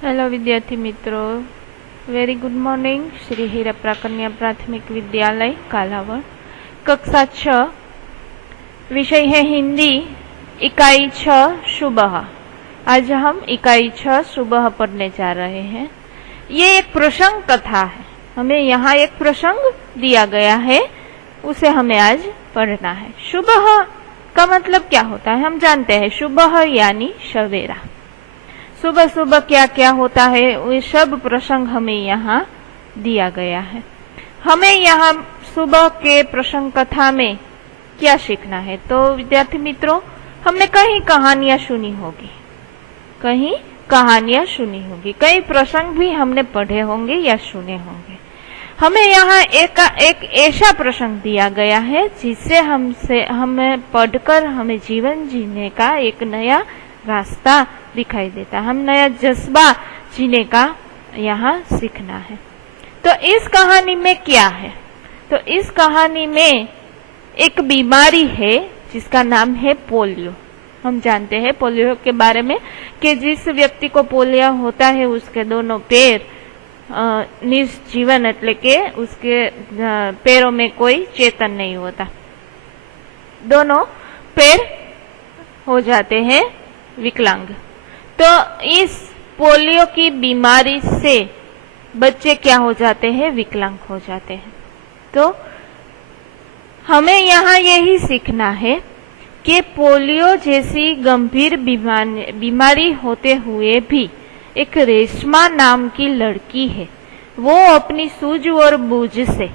Hello विद्यार्थी मित्रों, very good morning. Shri हीराप्रा कन्या प्राथमिक विद्यालय कालावड़, कक्षा 6, विषय है हिंदी, इकाई 6 सुबह। आज हम इकाई 6 सुबह पढ़ने जा रहे हैं। ये एक प्रसंग कथा है। हमें यहाँ एक प्रसंग दिया गया है, उसे हमें आज पढ़ना है। सुबह का मतलब क्या होता है हम जानते हैं। सुबह यानी सवेरा। सुबह सुबह क्या क्या होता है ये सब प्रसंग हमें यहाँ दिया गया है। हमें यहाँ सुबह के प्रसंग कथा में क्या सीखना है? तो विद्यार्थी मित्रों, हमने कहीं कहानियां सुनी होगी, कई प्रसंग भी हमने पढ़े होंगे या सुने होंगे। हमें यहाँ एक ऐसा प्रसंग दिया गया है जिससे हमें पढ़कर हमें जीवन जीने का एक नया रास्ता दिखाई देता है। हम नया जज्बा जीने का यहाँ सीखना है। तो इस कहानी में क्या है? तो इस कहानी में एक बीमारी है जिसका नाम है पोलियो। हम जानते हैं पोलियो के बारे में कि जिस व्यक्ति को पोलियो होता है उसके दोनों पैर निर्जीवन, એટલે કે उसके पैरों में कोई चेतन नहीं होता, दोनों पैर हो जाते हैं विकलांग। तो इस पोलियो की बीमारी से बच्चे क्या हो जाते हैं? विकलांग हो जाते हैं। तो हमें यहाँ यही सीखना है कि पोलियो जैसी गंभीर बीमारी होते हुए भी एक रेशमा नाम की लड़की है, वो अपनी सूझ और बूझ से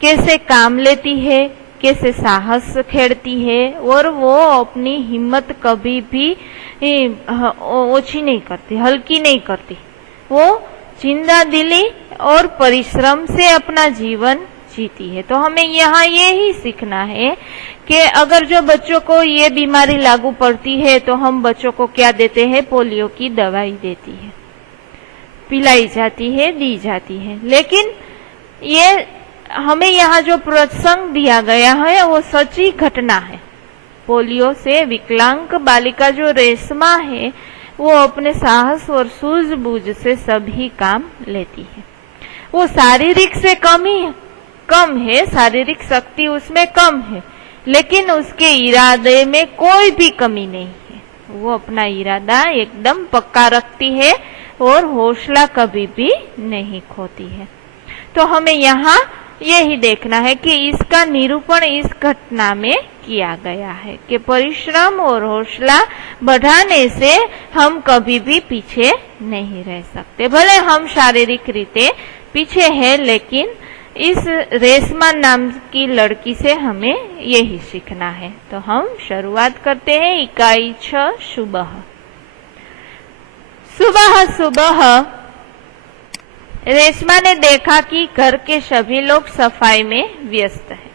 कैसे काम लेती है, कैसे साहस खेलती है, और वो अपनी हिम्मत कभी भी ओछी नहीं करती, हल्की नहीं करती। वो जिंदा दिली और परिश्रम से अपना जीवन जीती है। तो हमें यहाँ यही सीखना है कि अगर जो बच्चों को ये बीमारी लागू पड़ती है तो हम बच्चों को क्या देते हैं? पोलियो की दवाई देती है, पिलाई जाती है, दी जाती है। लेकिन ये हमें यहाँ जो प्रसंग दिया गया है वो सच्ची घटना है। पोलियो से विकलांग बालिका जो रेशमा है वो अपने साहस और सूझबूझ से सभी काम लेती है। वो शारीरिक से कम है, शारीरिक शक्ति उसमें कम है, लेकिन उसके इरादे में कोई भी कमी नहीं है। वो अपना इरादा एकदम पक्का रखती है और हौसला कभी भी नहीं खोती है। तो हमें यहाँ यही देखना है कि इसका निरूपण इस घटना में किया गया है कि परिश्रम और हौसला बढ़ाने से हम कभी भी पीछे नहीं रह सकते। भले हम शारीरिक रीते पीछे हैं, लेकिन इस रेशमा नाम की लड़की से हमें यही सीखना है। तो हम शुरुआत करते हैं इकाई 6 सुबह। सुबह सुबह रेशमा ने देखा कि घर के सभी लोग सफाई में व्यस्त हैं।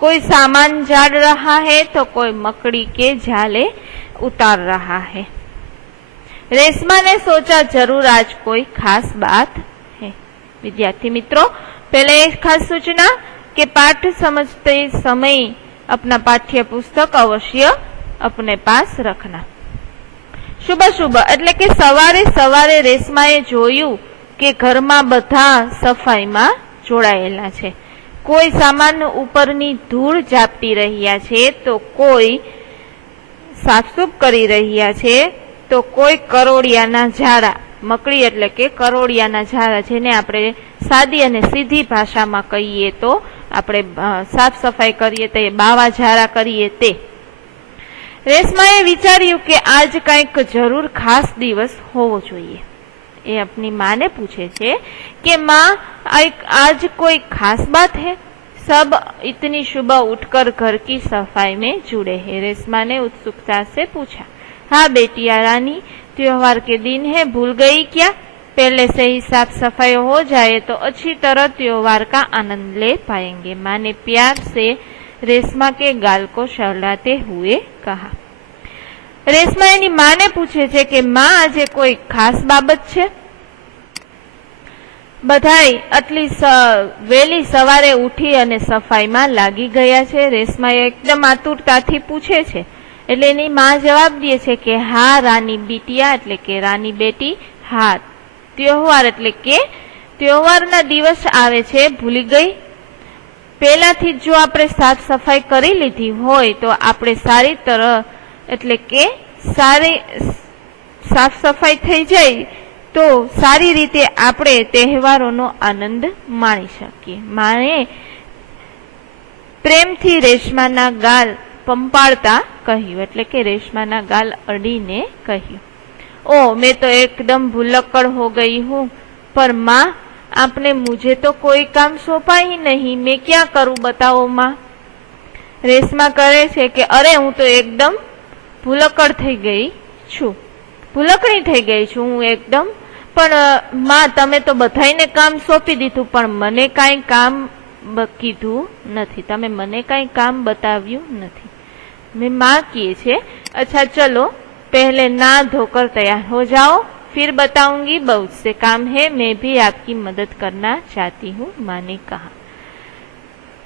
कोई सामान झाड़ रहा है तो कोई मकड़ी के झाले उतार रहा है। रेशमा ने सोचा जरूर आज कोई खास बात है। विद्यार्थी मित्रों, पहले एक खास सूचना कि पाठ समझते समय अपना पाठ्य पुस्तक अवश्य अपने पास रखना। सुबह सुबह એટલે કે સવારે સવારે રેશમાએ જોયું કે ઘરમાં બધા સફાઈમાં જોડાયેલા છે। કોઈ સામાન ઉપરની ધૂળ ઝાપટી રહ્યા છે, તો કોઈ સાફસૂફ કરી રહ્યા છે, તો કોઈ કરોળિયાના ઝાડા, મકડી એટલે કે કરોળિયાના ઝાડા, જેને આપણે સાદી અને સીધી ભાષામાં કહીએ તો આપણે સાફ સફાઈ કરીએ તો બાવા ઝાડા કરીએ તે। રેશમાએ વિચાર્યું કે આજ કંઈક જરૂર ખાસ દિવસ હોવો જોઈએ। એ अपनी माँ ने पूछे छे कि माँ आज कोई खास बात है? सब इतनी सुबह उठकर घर की सफाई में जुड़े हैं। रेशमा ने उत्सुकता से पूछा। हाँ बेटिया रानी, त्योहार के दिन है, भूल गई क्या? पहले से ही साफ सफाई हो जाए तो अच्छी तरह त्योहार का आनंद ले पाएंगे। माँ ने प्यार से रेशमा के गाल को सहलाते हुए कहा। रेशमा एनी माँ ने पूछे छे कि माँ आजे कोई खास बाबत छे? बधाई आटली वेली सवारे उठी अने सफाई में लागी गया छे। रेशमा एकदम आतुरताथी पूछे छे એટલે એની માં જવાબ દે છે કે હા રાની બીટિયા એટલે કે રાની બેટી, હા, ત્યોહાર એટલે કે ત્યોહારના દિવસ આવે છે, ભૂલી ગઈ? પહેલાથી જો આપણે સાફ સફાઈ કરી લીધી હોય તો આપણે સારી તરહ એટલે કે સારી સાફ સફાઈ થઈ જાય તો સારી રીતે આપણે તહેવારોનો આનંદ માણી શકીએ. માણે પ્રેમથી રેશમાના ગાલ પંપાળતા કહ્યું, એટલે કે રેશમાના ગાલ અડીને કહ્યું, ओ मैं तो एकदम भुलक्कड़ हो गई हूँ, पर माँ आपने मुझे तो कोई काम सौंपा ही नहीं, मैं क्या करूँ बताओ माँ? रेशमा करे छे कि अरे हूँ तो एकदम भुलक्कड़ थई गई छू, भुलकड़ी थई गई छू हूँ एकदम, पण माँ तमे तो बधाईने काम सौंपी दीधुं पण मने काई काम कीधुं नथी, तमे मने काई काम बताव्युं नथी. मैं माँ किए छे, अच्छा चलो पहले नहा धोकर तैयार हो जाओ, फिर बताऊंगी, बहुत से काम है, मैं भी आपकी मदद करना चाहती हूँ, माँ ने कहा.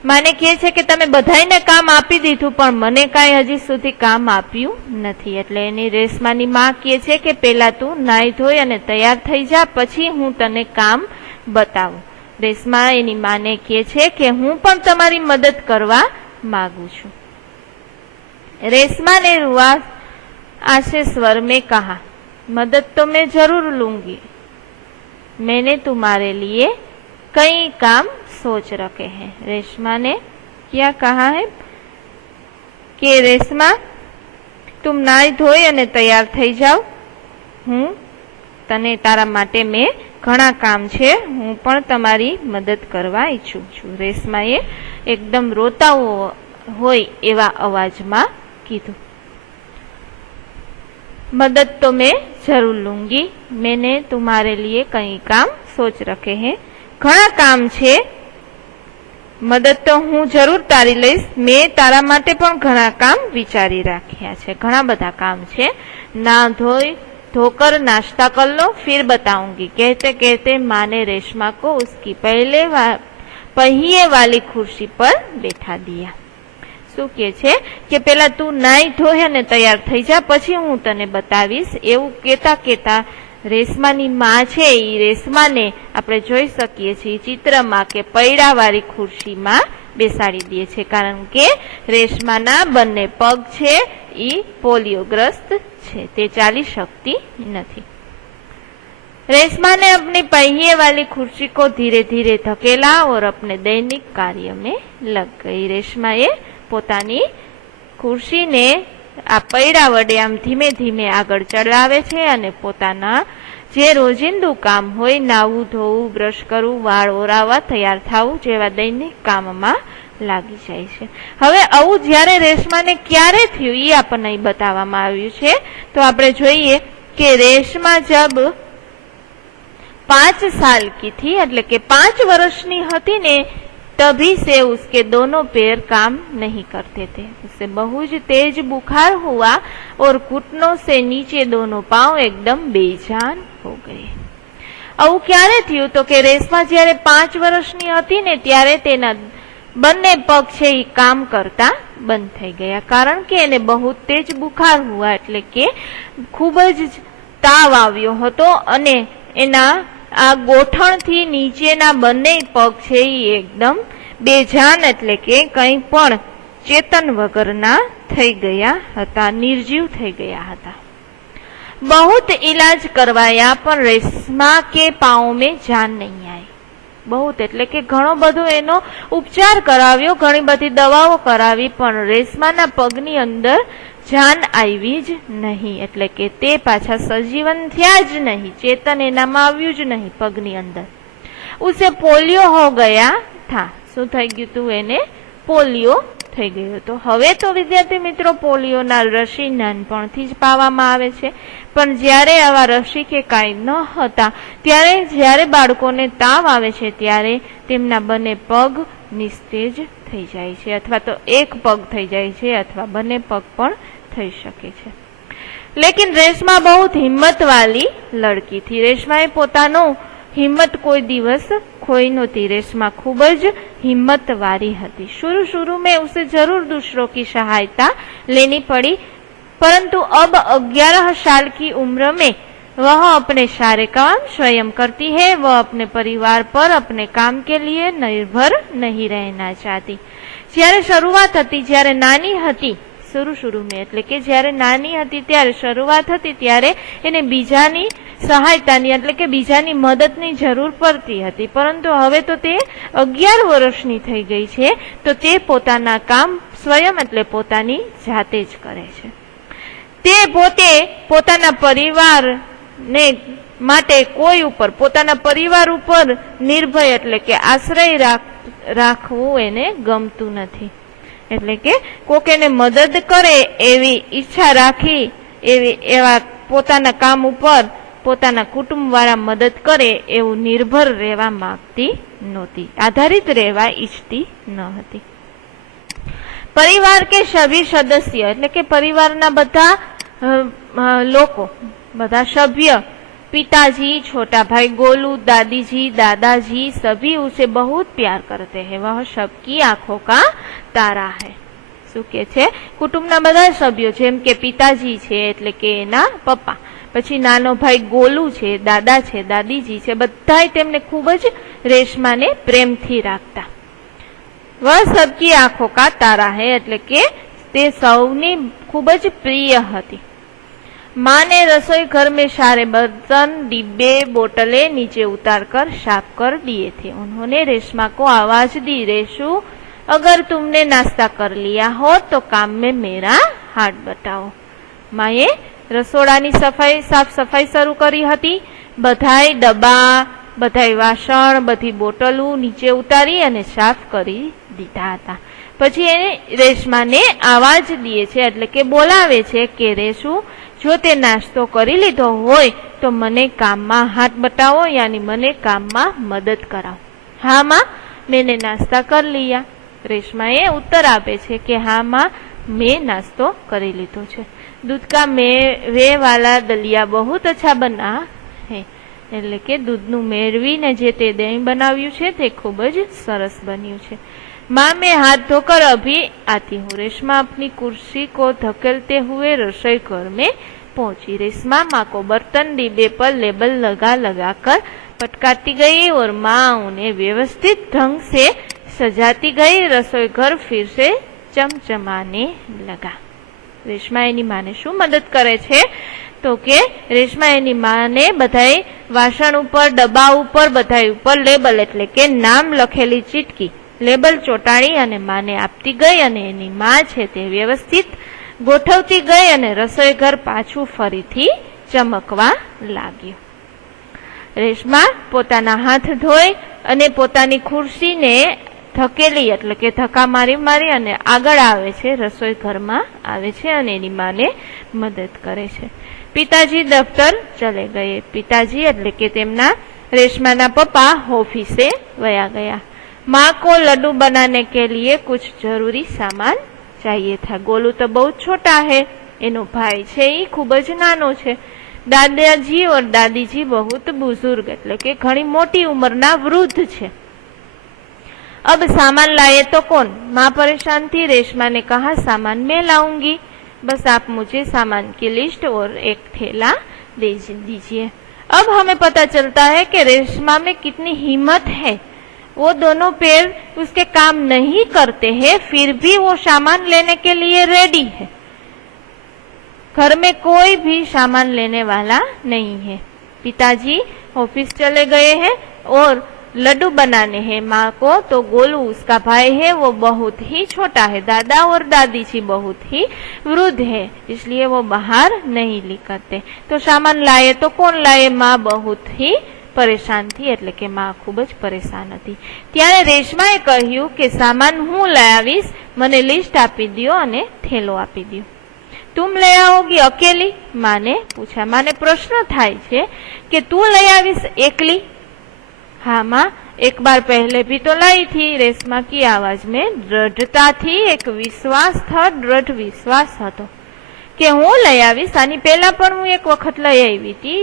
माने कहे छे के तमे बधाईने काम आपी दीधुं पण मने काई हजी सुधी काम आप्युं नथी. एटले एनी रेशमानी माँ कहे छे के पेला तू नाई धोई अने तैयार थई जा, पछी हूँ तने काम बतावुं. रेशमा एनी माने कहे छे के हूँ पण तमारी मदद करवा मांगू छुं. रेशमा ने रुआ आशे स्वर में कहा, मदद तो मैं जरूर लूंगी, मैंने तुम्हारे लिए कई काम सोच रखे हैं. रेशमा ने क्या कहा है कि रेशमा तुम नाई धोई अने तैयार थई जाओ, हूँ तने तारा माटे में घणा काम छे, हूँ पण तमारी मदद करवा ઈચ્છું છું. રેશમાએ એકદમ રોતા હોય એવા અવાજમાં કીધું, मदद तो मैं जरूर लूंगी, मैंने तुम्हारे लिए कई काम सोच रखे हैं. घणा काम छे, मदद तो हूँ जरूर तारी लईश, मैं तारा माटे पण घणा काम विचारी राख्या छे, घणा बधा काम छे. ना धोकर नाश्ता कर लो, फिर बताऊंगी. कहते कहते माँ ने रेशमा को उसकी पहिए वाली कुर्सी पर बैठा दिया. શું કે છે કે પેલા તું નાઈ ધોઈ અને તૈયાર થઈ જા, પછી હું તને બતાવીશ, એવું કેતા કેતા રેશમાની માં છે એ રેશમાને આપણે જોઈ શકીએ છીએ ચિત્રમાં કે પૈડાવાળી ખુરશીમાં બેસાડી દે છે, કારણ કે રેશમાના બંને પગ છે એ પોલિયોગ્રસ્ત છે, તે ચાલી શકતી નથી. रेशमा ने अपनी पहिए वाली कुर्सी को धीरे धीरे धकेला और अपने दैनिक कार्य में लग गई. रेशमाए પોતાની ખુરશીને આ પૈડા વડે આમ ધીમે ધીમે આગળ ચડાવે છે અને પોતાના જે રોજિંદુ કામ હોય, નાવું ધોવું, બ્રશ કરવું, વાળ ઓરાવવા, તૈયાર થવું જેવા દૈનિક કામમાં લાગી જાય છે. હવે આવું જ્યારે રેશમાને ક્યારે થયું એ આપણને બતાવવામાં આવ્યું છે. તો આપણે જોઈએ કે રેશમા જબ 5 साल की थी, એટલે કે 5 વર્ષની હતી ને, तभी से उसके दोनों पैर काम नहीं करते थे. उसे बहुत तेज बुखार हुआ और घुटनों से नीचे दोनों पांव एकदम बेजान हो गए. આવું ક્યારે થયું તો કે રેશમા જ્યારે 5 વર્ષની હતી ને ત્યારે તેના બંને પગ છે એ કામ કરતા બંધ થઈ ગયા, કારણ કે એને બહુ તેજ બુખાર હુઆ એટલે કે ખૂબ જ તાવ આવ્યો હતો અને એના આ ગોઠણથી નીચેના બંને પગ છે એ એકદમ બેજાન એટલે કે કંઈ પણ ચેતન વગરના થઈ ગયા હતા, નિર્જીવ થઈ ગયા હતા. बहुत इलाज करवाया पर रेशमा के पाँव में जान नहीं आई. बहुत એટલે કે ઘણો બધો એનો ઉપચાર કરાવ્યો, ઘણી બધી દવાઓ કરાવી, પણ રેશમાના પગની અંદર જાન આવી જ નહીં, એટલે કે તે પાછા સજીવન થયા જ નહીં, ચેતન એનામાં આવ્યું જ નહીં પગની અંદર. ઉસે પોલિયો હો ગયા થા. શું થઈ ગયું તું? એને પોલિયો થઈ ગયો હતો. હવે તો વિદ્યાર્થી મિત્રો પોલિયોના રસી નાનપણથી જ પાવામાં આવે છે, પણ જ્યારે આવા રસી કે કાંઈ ન હતા ત્યારે જ્યારે બાળકોને તાવ આવે છે ત્યારે તેમના બંને પગ નિસ્તેજ થઈ જાય છે, અથવા તો એક પગ થઈ જાય છે, અથવા બંને પગ પણ થઈ શકે છે. લેકિન રેશમા બહુ હિંમત વાલી લડકી થી. રેશમાએ પોતાનો હિંમત કોઈ દિવસ खोई नहोती. रेशमा खूब ज हिम्मत वाली हती. शुरू में उसे जरूर दूसरों की सहायता लेनी पड़ी, परंतु अब 11 साल की उम्र में वह अपने सारे काम स्वयं करती है, वह अपने परिवार पर अपने काम के लिए निर्भर नहीं रहना चाहती। જ્યારે શરૂઆત હતી, જ્યારે નાની હતી, शुरू में એટલે કે જ્યારે નાની હતી ત્યારે શરૂઆત હતી ત્યારે એને બીજાની સહાયતાની એટલે કે બીજાની મદદની જરૂર પડતી હતી, પરંતુ હવે તો તે 11 વર્ષની થઈ ગઈ છે, તો તે પોતાના કામ સ્વયં એટલે પોતાની જાતે જ કરે છે। તે પોતે પોતાના પરિવારને માટે કોઈ ઉપર પોતાના પરિવાર ઉપર નિર્ભય એટલે કે આશ્રય રાખવું એને ગમતું નથી। એટલે કે કોક એને મદદ કરે એવી ઈચ્છા રાખી એવા પોતાના કામ ઉપર પોતાના કુટુંબ વાળા મદદ કરે એવું નિર્ભર રહેવા માંગતી નહોતી, આધારિત રહેવા ઈચ્છતી ન હતી। પરિવાર કે સભી સદસ્ય એટલે કે પરિવારના બધા લોકો, બધા સભ્ય पिताजी, छोटा भाई गोलू, दादी जी, दादाजी सभी उसे बहुत प्यार करते हैं, वह सबकी आंखों का तारा है। શું કે છે? કુટુંબના બધા સભ્યો જેમ કે પિતાજી છે એટલે કે એના પપ્પા, પછી નાનો ભાઈ ગોલુ છે, દાદા છે, દાદીજી છે, બધાય તેમને ખૂબ જ રેશમાને પ્રેમથી રાખતા। વહ સબકી આંખો કા તારા હે એટલે કે તે સૌની ખૂબ જ પ્રિય હતી। माँ ने रसोई घर में सारे बर्तन, डिब्बे, बोतले नीचे उतारकर साफ कर दिए थे। उन्होंने रेशमा को आवाज दी, रेशु अगर तुमने नाश्ता कर लिया हो तो काम में मेरा हाथ बटाओ। माए रसोड़ानी साफ सफाई शुरू करी हती। बधाई डब्बा, बधाई वासण, बधी बोटलो नीचे उतारी अने साफ करी दीधा हता। પછી એને રેશમાને આવાજ દીએ છે એટલે કે બોલાવે છે કે રેશુ જો તે નાસ્તો કરી લીધો હોય તો મને કામમાં હાથ બતાવો, યાની મને કામમાં મદદ કરાવો। हाँ माँ मैंने नाश्ता कर लिया। रेशमाए उत्तर आपे छे कि हाँ माँ मैं नास्तो करी लीधो छे। दूध का मेवे वाला दलिया बहुत अच्छा बना है એટલે કે દૂધનું મેળવીને જે તે દહીં બનાવ્યું છે તે ખૂબ જ સરસ બન્યું છે। माँ मैं हाथ धोकर अभी आती हूँ। रेशमा अपनी कुर्सी को धकेलते हुए रसोई घर में पहुंची। रेशमा माँ को बर्तन डिब्बे पर लेबल लगा कर पटकाती गई और माँ उन्हें व्यवस्थित ढंग से सजाती गई। रसोई घर फिर से चमचमाने लगा। रेशमा एनी माने शू मदद करे छे तो के रेशमा एनी माने बधाई वासण उपर, डब्बा उपर, बधाई उपर लेबल एटले के नाम लखेली चीटकी लेबल ચોટાડી અને માને આપતી ગઈ અને એની માં છે તે વ્યવસ્થિત ગોઠવતી ગઈ અને રસોઈ ઘર પાછું ફરીથી ચમકવા લાગ્યું। રેશમા પોતાના હાથ ધોઈ અને પોતાની ખુરશીને ધકેલી એટલે કે ધક્કા મારી મારી અને આગળ આવે છે, રસોઈ ઘરમાં આવે છે અને એની માને મદદ કરે છે। પિતાજી દફતર ચલે ગયે। પિતાજી એટલે કે તેમના રેશમાના પપ્પા ઓફિસે વયા ગયા। माँ को लड्डू बनाने के लिए कुछ जरूरी सामान चाहिए था। गोलू तो बहुत छोटा है, एनो भाई छे ई खूब ज नानो छे। दादाजी और दादी जी बहुत बुजुर्ग એટલે કે ઘણી મોટી ઉંમરના વૃદ્ધ છે। अब सामान लाए तो कौन? माँ परेशान थी। रेशमा ने कहा सामान मैं लाऊंगी, बस आप मुझे सामान की लिस्ट और एक थैला दे दीजिए। अब हमें पता चलता है कि रेशमा में कितनी हिम्मत है। वो दोनों पैर उसके काम नहीं करते हैं, फिर भी वो सामान लेने के लिए रेडी है। घर में कोई भी सामान लेने वाला नहीं है। पिताजी ऑफिस चले गए हैं और लड्डू बनाने हैं माँ को, तो गोलू उसका भाई है, वो बहुत ही छोटा है। दादा और दादी जी बहुत ही वृद्ध है, इसलिए वो बाहर नहीं निकलते। तो सामान लाए तो कौन लाए? माँ बहुत ही परेशान थी એટલે કે માં ખૂબ જ પરેશાન હતી। ત્યારે રેશમાએ કહ્યું કે સામાન હું લઈ આવીશ, મને લિસ્ટ આપી દો અને થેલો આપી દો। तुम ले आओगी अकेली? माँ ने पूछा। माँ ने प्रश्न थाय छे कि तू लई आवीश एकली? हाँ माँ, एक बार पहले भी तो लाई थी। रेशमा की आवाज में दृढ़ता थी, एक विश्वास था, दृढ़ विश्वास હતો કે હું લઈ આવીશ। આની પહેલા પણ હું એક વખત લઈ આવી હતી।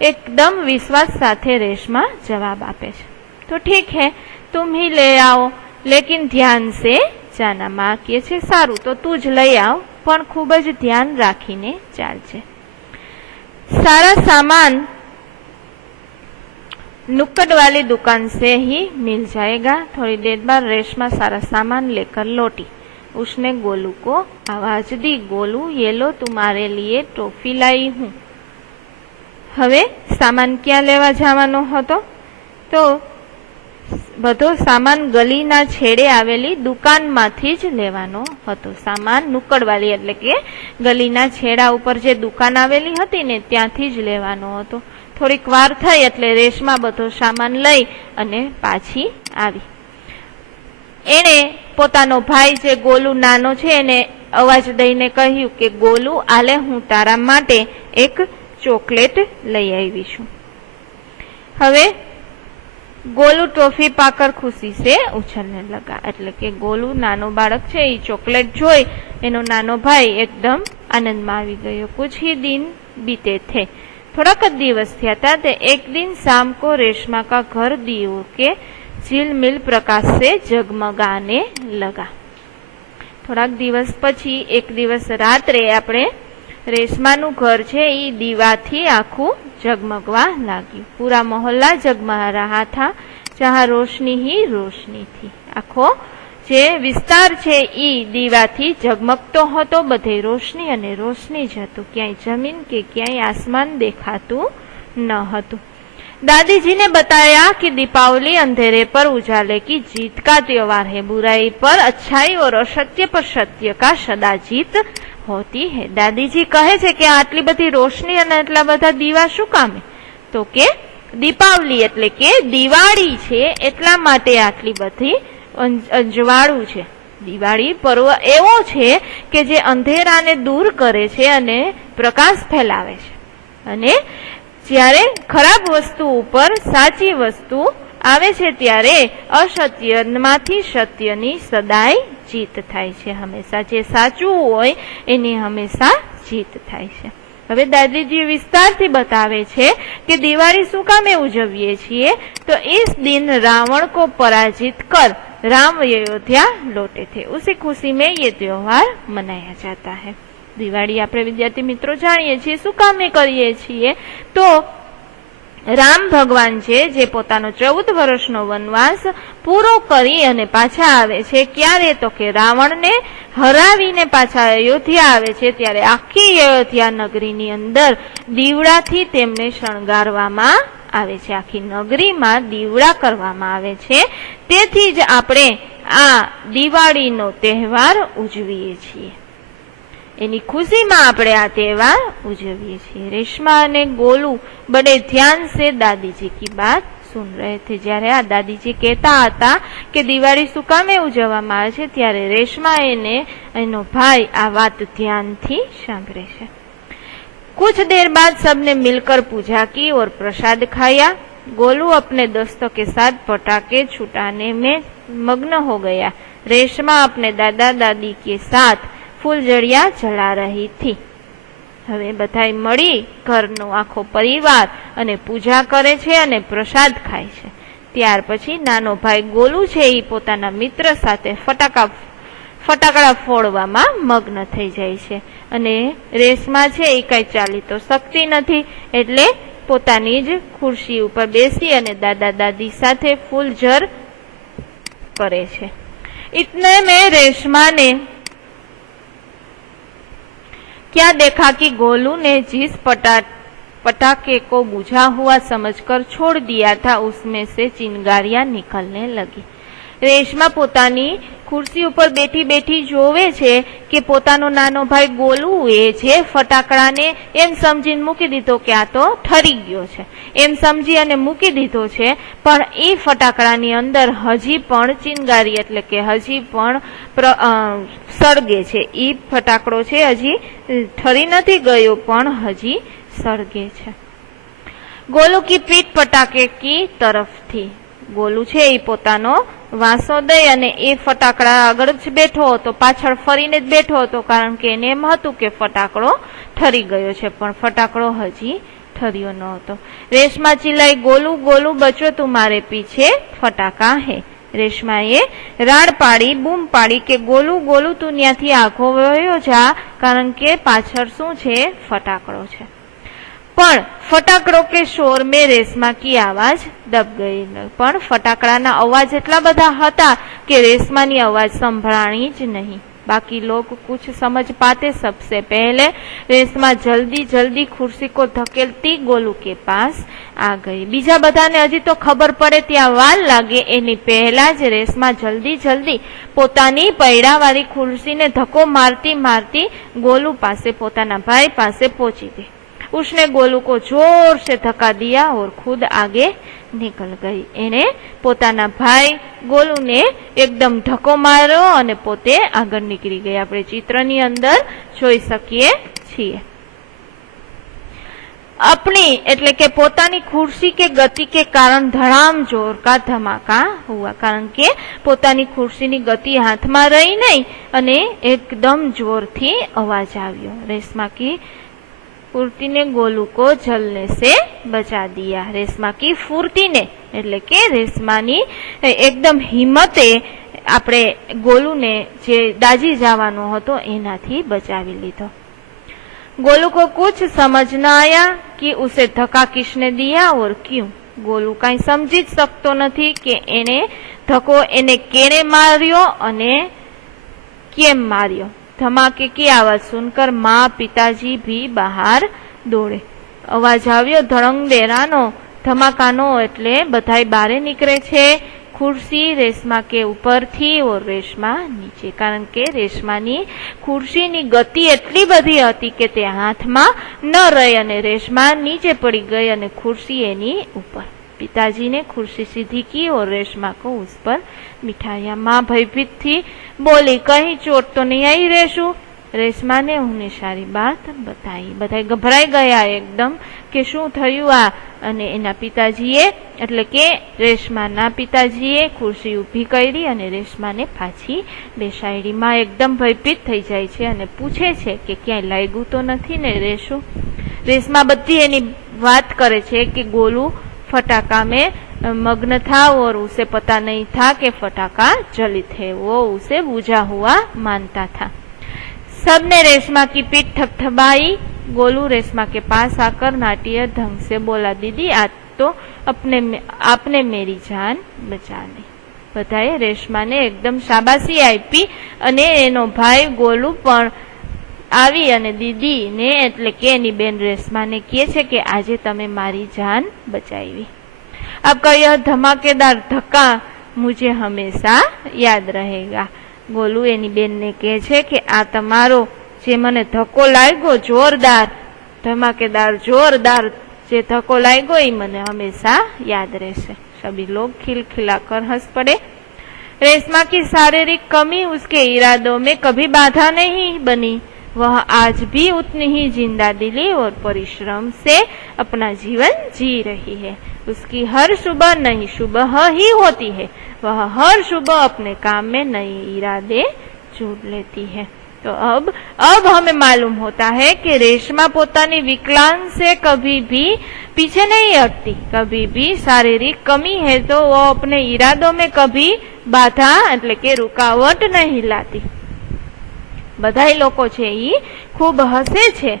एकदम विश्वास साथे रेशमा जवाब आपे छे। तो ठीक है तुम ही ले आओ, लेकिन ध्यान से जाना। माँ कहे छे सारू तो तू ज लई आव, पण खूब ज ध्यान राखीने चालजे। सारा सामान नुक्कड़ वाली दुकान से ही मिल जाएगा। थोड़ी देर बाद रेशमा सारा सामान लेकर लौटी। उसने गोलू को आवाज दी, गोलू ये लो तुम्हारे लिए टॉफी लाई हूँ। हवे सामान क्या लेवा जवानो हतो? तो बधो सामान गलीना छेड़े आवेली दुकानमांथी ज लेवानो हतो। सामान नुक्कड़वाली एटले के गलीना छेड़ा उपर जे दुकान आवेली हती ने त्यांथी ज लेवानो हतो। थोड़ीक वार थई एटले रेशमा बधो सामान लई अने पाછી આવી। एणे पोतानो भाई जे गोलू नानो छे एने अवाज दईने कह्युं के गोलू आले हूँ तारा माटे एक चॉकलेट लई आवी छुं। हवे गोलू टॉफी पाकर खुशी से उछलने लगा। एटले के गोलू नानो बाळक छे ए चॉकलेट जोई एनो नानो भाई एकदम आनंद में आवी गयो। कुछ ही दिन बीते थे। थोड़ाक दिवस थया था। एक दिन शाम को रेशमा का घर दियो के झिलमिल प्रकाश से जगमगाने लगा। थोड़ाक दिवस पछी एक दिवस रात्रे आपणे रेशमानु घर छे ई दीवाथी आखू जगमगवा लाग्यु। पूरा मोहल्ला जगमगा रहा था, जहाँ रोशनी ही रोशनी थी। आखो जे विस्तार छे ई दीवाथी जगमगतो हतो। बधे रोशनी अने रोशनी ज हतुं। क्यांय जमीन के क्यांय आसमान देखातुं न हतुं। दादी जी ने बताया कि दीपावली अंधेरे पर उजाले की जीत का त्योहार है। बुराई पर अच्छाई और असत्य पर सत्य का सदा जीत होती है। दादी जी कहे छे कि आटली बधी रोशनी अने आटला बधा दीवा शुं कामे? तो के दीपावली एटले के दिवाળી छे એટલા માટે આટલી બધી અંજવાળું છે। દિવાળી પર્વ એવો છે કે જે અંધેરાને દૂર કરે છે અને પ્રકાશ ફેલાવે છે। અને જ્યારે ખરાબ વસ્તુ ઉપર સાચી વસ્તુ આવે છે ત્યારે અસત્યમાંથી સત્યની સદાય જીત થાય છે। હંમેશા જે સાચું હોય એની હંમેશા જીત થાય છે। હવે દાદીજી વિસ્તારથી बतावे छे कि दिवाળી શું કામે ઉજવીએ છીએ? तो इस दिन रावण को पराजित कर राम अयोध्या लौटे थे। उसी खुशी में ये त्योहार मनाया जाता है। दिवाળી આપણે વિદ્યાર્થી મિત્રો જાણીએ છીએ શું કામે કરીએ છીએ? તો રામ ભગવાન છે જે પોતાનો 14 વર્ષનો વનવાસ પૂરો કરી અને પાછા આવે છે। ક્યારે? તો કે રાવણને હરાવીને પાછા અયોધ્યા આવે છે ત્યારે આખી અયોધ્યા નગરીની અંદર દીવડાથી તેમને શણગારવામાં આવે છે। આખી નગરીમાં દીવડા કરવામાં આવે છે। તેથી જ આપણે આ દિવાળીનો તહેવાર ઉજવીએ છીએ। એની खुशीमां આપણે આ તહેવાર ઉજવીએ છીએ। રેશમા અને गोलू बड़े ध्यान से दादी जी की बात सुन रहे थे। જ્યારે આ દાદીજી કહેતા હતા કે દિવાળી શું કામે ઉજવવામાં આવે છે ત્યારે રેશમા અને એનો ભાઈ આ વાત ધ્યાનથી સાંભળે છે। कुछ देर बाद सबने मिलकर पूजा की और प्रसाद खाया। गोलू अपने दोस्तों के साथ पटाखे छुटाने में मग्न हो गया। रेशमा अपने दादा दादी के साथ फूलझड़िया जला रही थी। હવે બધાય મળી ઘરનો આખો પરિવાર અને પૂજા કરે છે અને પ્રસાદ ખાય છે। ત્યાર પછી નાનો ભાઈ ગોલુ છે એ પોતાના મિત્ર સાથે ફટાકડા ફોડવામાં મગ્ન થઈ જાય છે અને રેશમા છે એ કઈ ચાલી તો શકતી નથી એટલે પોતાની જ ખુરશી ઉપર બેસી અને દાદા દાદી સાથે ફૂલઝર કરે છે। इतने में रेशमा ने क्या देखा कि गोलू ने जिस पटाखे को बुझा हुआ समझकर छोड़ दिया था उसमें से चिंगारियां निकलने लगी। रेशमा पोतानी खुर्सी पर बैठी बैठी जोवे छे कि पोतानो नानो भाई गोलू ए छे फटाकडाने एम समजीने मूकी दीधो के आ तो ठरी गयो छे एम समजी अने मूकी दीधो छे। पण ए फटाकडानी अंदर हजी पण चिंगारी एटले के हजी पण सळगे छे। ई फटाकड़ो छे हजी ठरी नथी गयो पण हजी सळगे छे। गोलू की पीठ पटाखे की तरफ थी। गोलू छे ए पोतानो वांसो दई अने ए फटाकड़ा आगळ ज बेठो हतो, पाछळ फरीने ज बेठो हतो कारण के एने एम हतुं के फटाकड़ो ठरी गयो छे पण फटाकड़ो हजी ठर्यो न हतो। रेशमा चिल्लाई, गोलू गोलू बच्चो तुम्हारे पीछे फटाका है। रेशमाए राड पाड़ी बूम पाड़ी के गोलू गोलू तू न्याथी आगो वयो जा कारण के पाछळ शुं छे फटाकड़ो छे। પણ ફટાકડો કે શોર में રેશમા की आवाज दब गई। પણ ફટાકડાના અવાજ એટલા બધા હતા કે રેશમાની અવાજ સંભળાણી જ નહીં। बाकी लोग कुछ समझ पाते। सबसे पहले रेशमा जल्दी जल्दी कुर्सी को धकेलती गोलू के पास आ गई। बीजा बधाने हजी तो खबर पड़े त्या वार लागे एनी पहला ज रेशमा जल्दी जल्दी पोतानी पैडावाળી कुर्सी ने धक्को मारती मारती गोलू पासे पोताना भाई पासे पहुंची गई। उसने गोलू को जोर से धक्का दिया और खुद आगे निकल गई। एने पोताना भाई गोलू ने एकदम धक्को मार्यो अने पोते आगळ निकળી गई। આપણે ચિત્રની અંદર જોઈ શકીએ છીએ। अपनी એટલે કે પોતાની ખુરશી કે ગતિ के कारण धड़ाम जोर का धमाका हुआ। कारण के પોતાની ખુરશીની ગતિ હાથમાં રહી નહીં અને એકદમ જોરથી અવાજ આવ્યો। રેશમા की फुर्ती ने गोलू को जलने से बचा दिया। रेशमा की फुर्ती ने એટલે કે રેશમાની એકદમ હિંમતે આપણે ગોલુને જે દાજી જવાનો હતો એનાથી બચાવી લીધો। गोलू को कुछ समझ न आया कि उसे धक्का किसने दिया और क्यों। गोलू कई समझी ज सकतो નથી કે એને ધક્કો એને કેને માર્યો અને કેમ માર્યો। धमाके की आवाज सुनकर माँ पिताजी भी बाहर दौड़े। अवाज આવ્યો ધડંગેરાનો ધમાકાનો એટલે બધાય બારે નીકળે છે। ખુરશી રેશમા કે ઉપરથી और રેશમા નીચે। કારણ કે રેશમાની ખુરશીની ગતિ એટલી બધી હતી કે તે હાથમાં ન રહી અને રેશમા નીચે પડી ગઈ અને ખુરશી એની ઉપર। पिताजी ने कुर्सी सीधी की और रेशमा को उस पर बिठाया। माँ भयभीत थी, बोली कहीं चोट तो नहीं आई रेशु। रेशमा ने उन्हें सारी बात बताई। बधाई गभराई गया एकदम के शू थयुं आ। अने एना पिताजीए એટલે કે રેશમાના પિતાજીએ ખુરશી ઊભી કરી અને રેશમાને પાછી બેસાડી। માં એકદમ ભયભીત થઈ જાય છે અને પૂછે છે કે ક્યાંય લાગ્યું તો નથી ને રેશુ। રેશમા બધી એની વાત કરે છે કે गोलू फटाका में मग्न था और उसे पता नहीं था कि फटाका जलित है। वो उसे बुझा हुआ मानता था। सबने रेशमा की पीठ थपथपाई। गोलू रेशमा के पास आकर नाट्य ढंग से बोला, दीदी आज तो आपने मेरी जान बचा ली। बधाए रेशमा ने एकदम शाबाशी आपी अने एनो भाई गोलू पण આવી અને દીદી ને એટલે કે એની બેન રેશમા ને કહે છે કે આજે તમે મારી જાન બચાવી। आपका यह धमाकेदार धक्का मुझे हमेशा याद रहेगा। गोलू एनी बेन ने कहे छे कि आ तमारो जे मने धक्को लाग्यो जोरदार धमाकेदार जोरदार जे धक्को लाग्यो ई मने हमेशा याद रहशे। सभी लोग खिलखिलाकर हंस पड़े। रेशमा की शारीरिक कमी उसके इरादों में कभी बाधा नहीं बनी। वह आज भी उतनी ही जिंदा दिली और परिश्रम से अपना जीवन जी रही है। उसकी हर सुबह नई सुबह ही होती है। वह हर सुबह अपने काम में नए इरादे जोड़ लेती है। तो अब हमें मालूम होता है कि रेशमा पोतानी विकलांग से कभी भी पीछे नहीं हटती। कभी भी शारीरिक कमी है तो वो अपने इरादों में कभी बाधा એટલે કે रुकावट नहीं लाती। બધાય લોકો છે ઈ ખૂબ હસે છે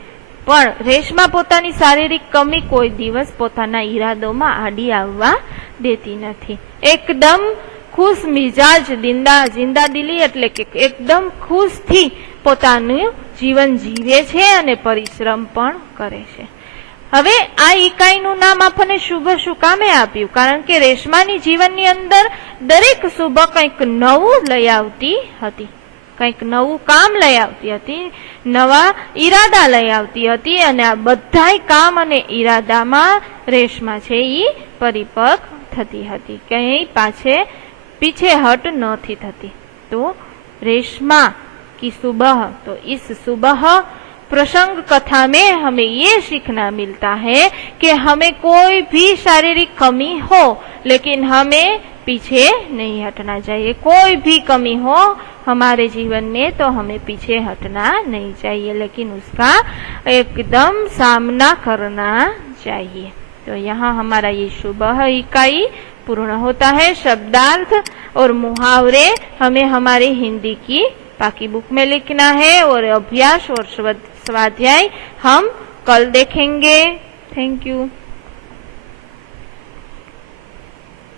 પણ રેશમા પોતાની શારીરિક કમી કોઈ દિવસ પોતાના ઈરાદોમાં આડી આવવા દેતી નથી। એકદમ ખુશ મિજાજ જિંદા દિલી એટલે કે એકદમ ખુશથી પોતાનું જીવન જીવે છે અને પરિશ્રમ પણ કરે છે। હવે આ ઇકાઈનું નામ આપણને શુભ શું કામે આપ્યું? કારણ કે રેશમાની જીવનની અંદર દરેક શુભ કંઈક નવું લઈ આવતી હતી, કંઈક નવું કામ લઈ આવતી હતી, નવા ઈરાદા લઈ આવતી હતી અને આ બધાય કામ અને ઈરાદામાં રેશમા છે ઈ પરિપક્વ થતી હતી, ક્યાંય पीछे हट नहीं थती। तो रेशमा की सुबह, तो इस सुबह प्रसंग कथा में हमें ये सीखना मिलता है कि हमें कोई भी शारीरिक कमी हो लेकिन हमें पीछे नहीं हटना चाहिए। कोई भी कमी हो हमारे जीवन में तो हमें पीछे हटना नहीं चाहिए, लेकिन उसका एकदम सामना करना चाहिए। तो यहाँ हमारा ये सुबह इकाई पूर्ण होता है। शब्दार्थ और मुहावरे हमें हमारे हिंदी की बाकी बुक में लिखना है और अभ्यास और स्वाध्याय हम कल देखेंगे। Thank you.